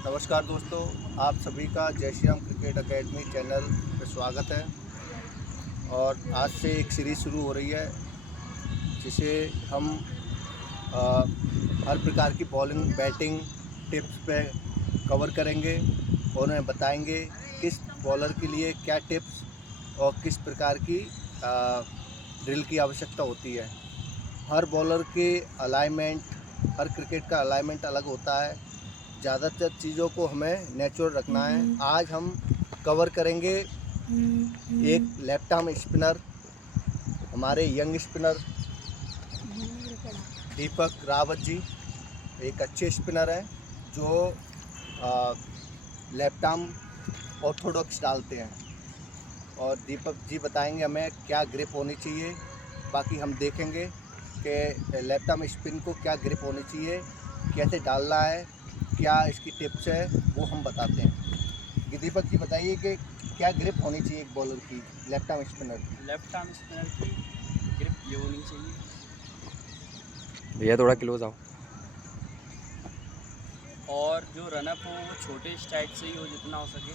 नमस्कार दोस्तों, आप सभी का जय Shri Ram cricket academy channel पे स्वागत है। और आज से एक सीरीज़ शुरू हो रही है जिसे हम अ, हर प्रकार की बॉलिंग बैटिंग टिप्स पे कवर करेंगे और उन्हें बताएंगे किस बॉलर के लिए क्या टिप्स और किस प्रकार की ड्रिल की आवश्यकता होती है। हर बॉलर के अलाइनमेंट, हर क्रिकेट का अलाइनमेंट अलग होता है। ज़्यादातर चीज़ों को हमें नेचुरल रखना है। आज हम कवर करेंगे एक लेफ्ट आर्म स्पिनर, हमारे यंग स्पिनर दीपक रावत जी एक अच्छे स्पिनर हैं जो लेफ्ट आर्म ऑर्थोडॉक्स डालते हैं। और दीपक जी बताएंगे हमें क्या ग्रिप होनी चाहिए। बाकी हम देखेंगे कि लेफ्ट आर्म स्पिन को क्या ग्रिप होनी चाहिए, कैसे डालना है, क्या इसकी टिप्स है, वो हम बताते हैं। दीपक जी बताइए कि क्या ग्रिप होनी चाहिए एक बॉलर की, लेफ्ट आर्म स्पिनर की। लेफ्ट आर्म स्पिनर की ग्रिप ये होनी चाहिए। भैया थोड़ा क्लोज आओ। और जो रनअप हो वो छोटे स्ट्राइक से ही हो जितना हो सके।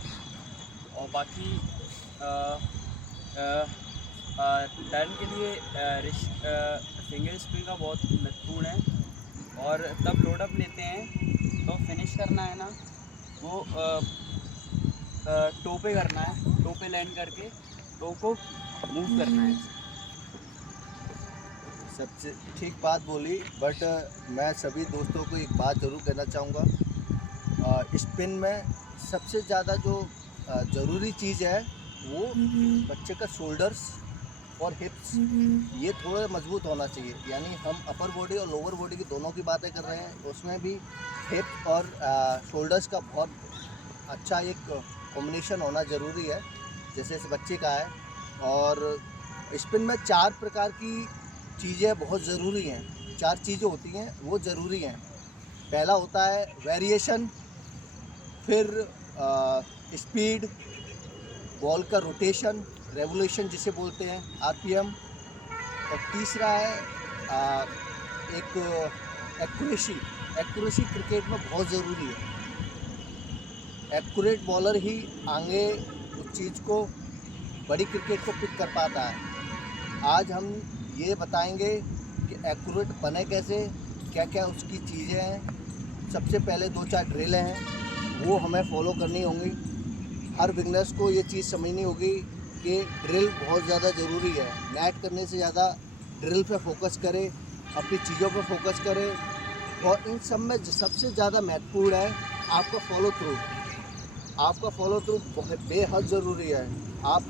और बाकी टर्न के लिए फिंगर स्पिन का बहुत महत्वपूर्ण है। और तब लोडअप लेते हैं तो फिनिश करना है ना, वो टो पे करना है, टो पे लैंड करके टो को मूव करना है। सबसे ठीक बात बोली, बट मैं सभी दोस्तों को एक बात ज़रूर कहना चाहूँगा। स्पिन में सबसे ज़्यादा जो ज़रूरी चीज़ है वो बच्चे का शोल्डर्स और हिप्स, ये थोड़ा मजबूत होना चाहिए। यानी हम अपर बॉडी और लोअर बॉडी की दोनों की बातें कर रहे हैं, उसमें भी हिप और शोल्डर्स का बहुत अच्छा एक कॉम्बिनेशन होना ज़रूरी है, जैसे इस बच्चे का है। और स्पिन में 4 प्रकार की चीज़ें बहुत ज़रूरी हैं, 4 चीज़ें होती हैं वो ज़रूरी हैं। पहला होता है वेरिएशन, फिर स्पीड, बॉल का रोटेशन, रेवोल्यूशन जिसे बोलते हैं, आरपीएम। और तीसरा है एक एक्यूरेसी। एक्यूरेसी क्रिकेट में बहुत ज़रूरी है। एक्यूरेट बॉलर ही आगे उस चीज़ को, बड़ी क्रिकेट को पिक कर पाता है। आज हम ये बताएंगे कि एक्यूरेट बने कैसे, क्या क्या उसकी चीज़ें हैं। सबसे पहले 2-4 ड्रिल हैं वो हमें फॉलो करनी होंगी। हर बिगनर्स को ये चीज़ समझनी होगी कि ड्रिल बहुत ज़्यादा ज़रूरी है। नेट करने से ज़्यादा ड्रिल पे फोकस करें, अपनी चीज़ों पे फोकस करें। और इन सब में सबसे ज़्यादा महत्वपूर्ण है आपका फॉलो थ्रू। आपका फॉलो थ्रू बहुत बेहद ज़रूरी है। आप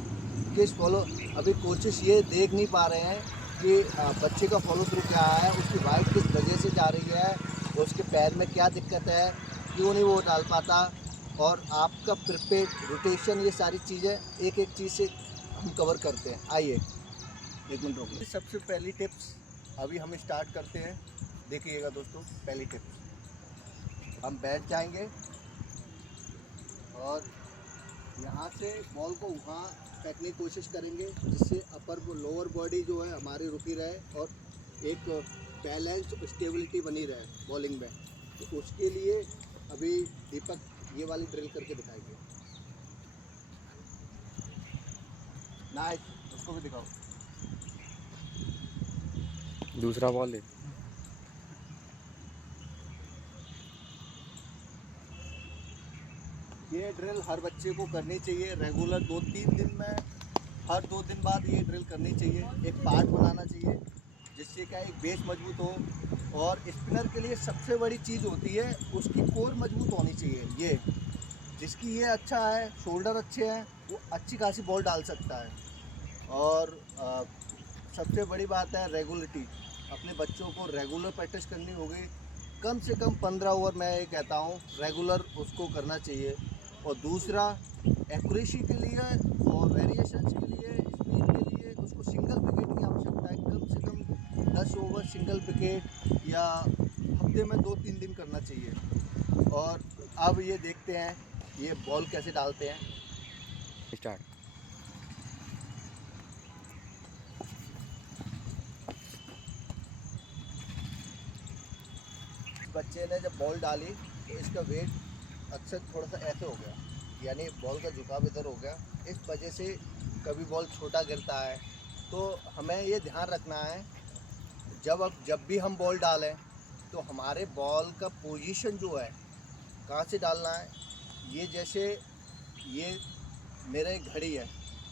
किस फॉलो, अभी कोचिस ये देख नहीं पा रहे हैं कि बच्चे का फॉलो थ्रू क्या है, उसकी वाइट किस वजह से जा रही है, उसके पैर में क्या दिक्कत है, क्यों नहीं वो डाल पाता। और आपका प्रिपेड रोटेशन, ये सारी चीज़ें एक एक चीज़ से हम कवर करते हैं। आइए 1 मिनट रोकिए। सबसे पहली टिप्स अभी हम स्टार्ट करते हैं। देखिएगा दोस्तों, पहली टिप्स, हम बैठ जाएंगे और यहाँ से बॉल को वहाँ फेंकने की कोशिश करेंगे जिससे अपर लोअर बॉडी जो है हमारी रुकी रहे और एक बैलेंस स्टेबिलिटी बनी रहे बॉलिंग में। तो उसके लिए अभी दीपक ये वाली ड्रिल करके दिखाएंगे। नाइस, उसको भी दिखाओ। दूसरा बॉल दे। ये ड्रिल हर बच्चे को करनी चाहिए रेगुलर, 2-3 दिन में, हर 2 दिन बाद ये ड्रिल करनी चाहिए। एक पार्ट बनाना चाहिए जिससे क्या एक बेस मजबूत हो। और स्पिनर के लिए सबसे बड़ी चीज़ होती है उसकी कोर मजबूत होनी चाहिए। ये जिसकी ये अच्छा है, शोल्डर अच्छे हैं, वो अच्छी खासी बॉल डाल सकता है। और सबसे बड़ी बात है रेगुलरिटी। अपने बच्चों को रेगुलर प्रैक्टिस करनी होगी, कम से कम 15 ओवर मैं ये कहता हूँ रेगुलर उसको करना चाहिए। और दूसरा एक्यूरेसी के लिए और वेरिएशंस के लिए, स्पीड के लिए उसको सिंगल विकेट की आवश्यकता है। कम से कम 10 ओवर सिंगल विकेट या हफ्ते में 2-3 दिन करना चाहिए। और अब ये देखते हैं ये बॉल कैसे डालते हैं। स्टार्ट। बच्चे ने जब बॉल डाली तो इसका वेट अक्सर थोड़ा सा ऐसे हो गया, यानी बॉल का झुकाव इधर हो गया, इस वजह से कभी बॉल छोटा गिरता है। तो हमें ये ध्यान रखना है जब भी हम बॉल डालें तो हमारे बॉल का पोजीशन जो है कहाँ से डालना है। ये जैसे ये मेरे घड़ी है,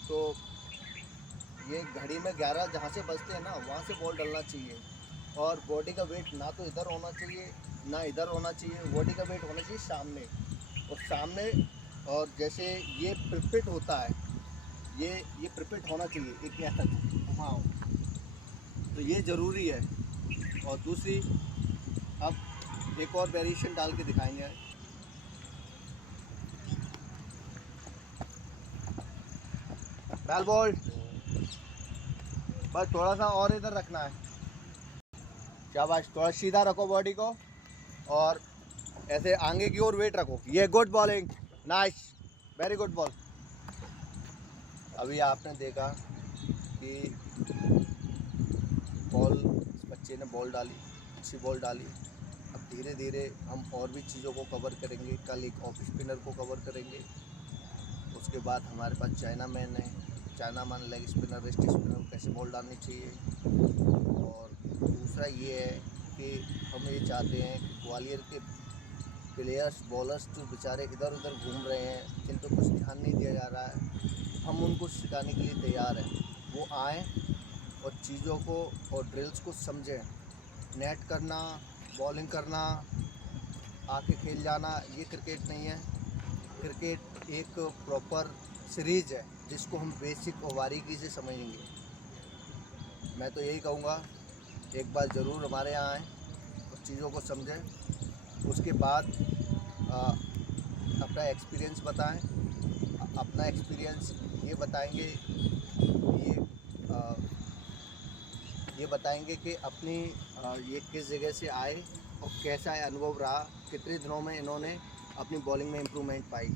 तो ये घड़ी में 11 जहाँ से बजते हैं ना, वहाँ से बॉल डलना चाहिए। और बॉडी का वेट ना तो इधर होना चाहिए ना इधर होना चाहिए, बॉडी का वेट होना चाहिए सामने और सामने। और जैसे ये प्रिपेट होता है, ये प्रिपेट होना चाहिए एक ऐसा घुमाओ, तो ये ज़रूरी है। और दूसरी, अब एक और वेरिएशन डाल के दिखाएंगे। बैल बॉल बस थोड़ा सा और इधर रखना है, शाबाश, थोड़ा सीधा रखो बॉडी को और ऐसे आगे की ओर वेट रखो। ये good bowling, nice, very good ball. अभी आपने देखा कि बॉल, इस बच्चे ने बॉल डाली, अच्छी बॉल डाली। अब धीरे धीरे हम और भी चीज़ों को कवर करेंगे। कल एक ऑफ स्पिनर को कवर करेंगे, उसके बाद हमारे पास चाइना मैन है, China man leg spinner, wrist spinner को कैसे बॉल डालनी चाहिए। और दूसरा ये है कि हम ये चाहते हैं कि ग्वालियर के प्लेयर्स, बॉलर्स जो बेचारे इधर उधर घूम रहे हैं, जिन पर कुछ ध्यान नहीं दिया जा रहा है, हम उनको सिखाने के लिए तैयार हैं। वो आएँ और चीज़ों को और ड्रिल्स को समझें। नेट करना, बॉलिंग करना, आके खेल जाना, ये क्रिकेट नहीं है। क्रिकेट एक प्रॉपर सीरीज़ है जिसको हम बेसिक और बारीकी से समझेंगे। मैं तो यही कहूँगा, एक बार ज़रूर हमारे यहाँ आएँ और चीज़ों को समझें, उसके बाद अपना एक्सपीरियंस बताएं। अपना एक्सपीरियंस ये बताएंगे, ये बताएंगे कि अपनी ये किस जगह से आए और कैसा अनुभव रहा, कितने दिनों में इन्होंने अपनी बॉलिंग में इम्प्रूवमेंट पाई।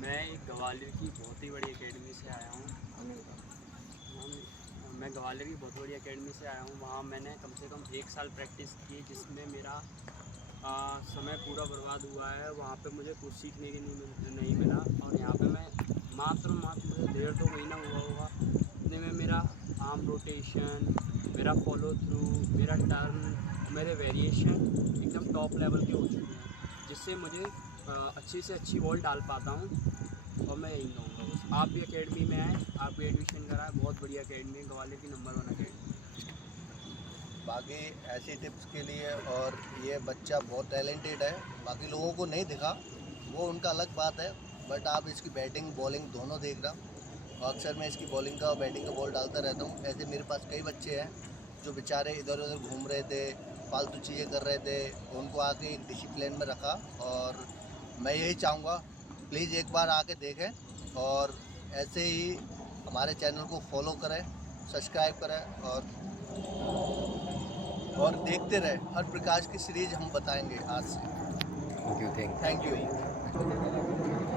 मैं एक ग्वालियर की बहुत ही बड़ी एकेडमी से आया हूँ। मैं ग्वालियर की बहुत बड़ी एकेडमी से आया हूँ। वहाँ मैंने कम से कम 1 साल प्रैक्टिस की, जिसमें मेरा समय पूरा बर्बाद हुआ है। वहाँ पे मुझे कुछ सीखने के नहीं मिला। और यहाँ पे मैं मात्र मुझे 1.5-2 महीना हुआ होगा, इतने में मेरा आर्म रोटेशन, मेरा फॉलो थ्रू, मेरा टर्न, मेरे वेरिएशन एकदम टॉप लेवल के हो चुके हैं, जिससे मुझे अच्छी से अच्छी बॉल डाल पाता हूँ। और मैं यही कहूँगा, बस आप भी एकेडमी में आएँ, आप भी एडमिशन कराएं। बहुत बढ़िया एकेडमी है, ग्वालियर की नंबर 1 एकेडमी। बाकी ऐसी टिप्स के लिए, और ये बच्चा बहुत टैलेंटेड है, बाकी लोगों को नहीं दिखा वो उनका अलग बात है, बट आप इसकी बैटिंग बॉलिंग दोनों देख रहा हूँ। और अक्सर मैं इसकी बॉलिंग का और बैटिंग का बॉल डालता रहता हूँ। ऐसे मेरे पास कई बच्चे हैं जो बेचारे इधर उधर घूम रहे थे, फालतू चीज़ें कर रहे थे, उनको आके एक डिसिप्लिन में रखा। और मैं यही चाहूँगा, प्लीज़ एक बार आके देखें और ऐसे ही हमारे चैनल को फॉलो करें, सब्सक्राइब करें और देखते रहे। हर प्रकार की सीरीज़ हम बताएंगे आज से। Thank you. Thank you.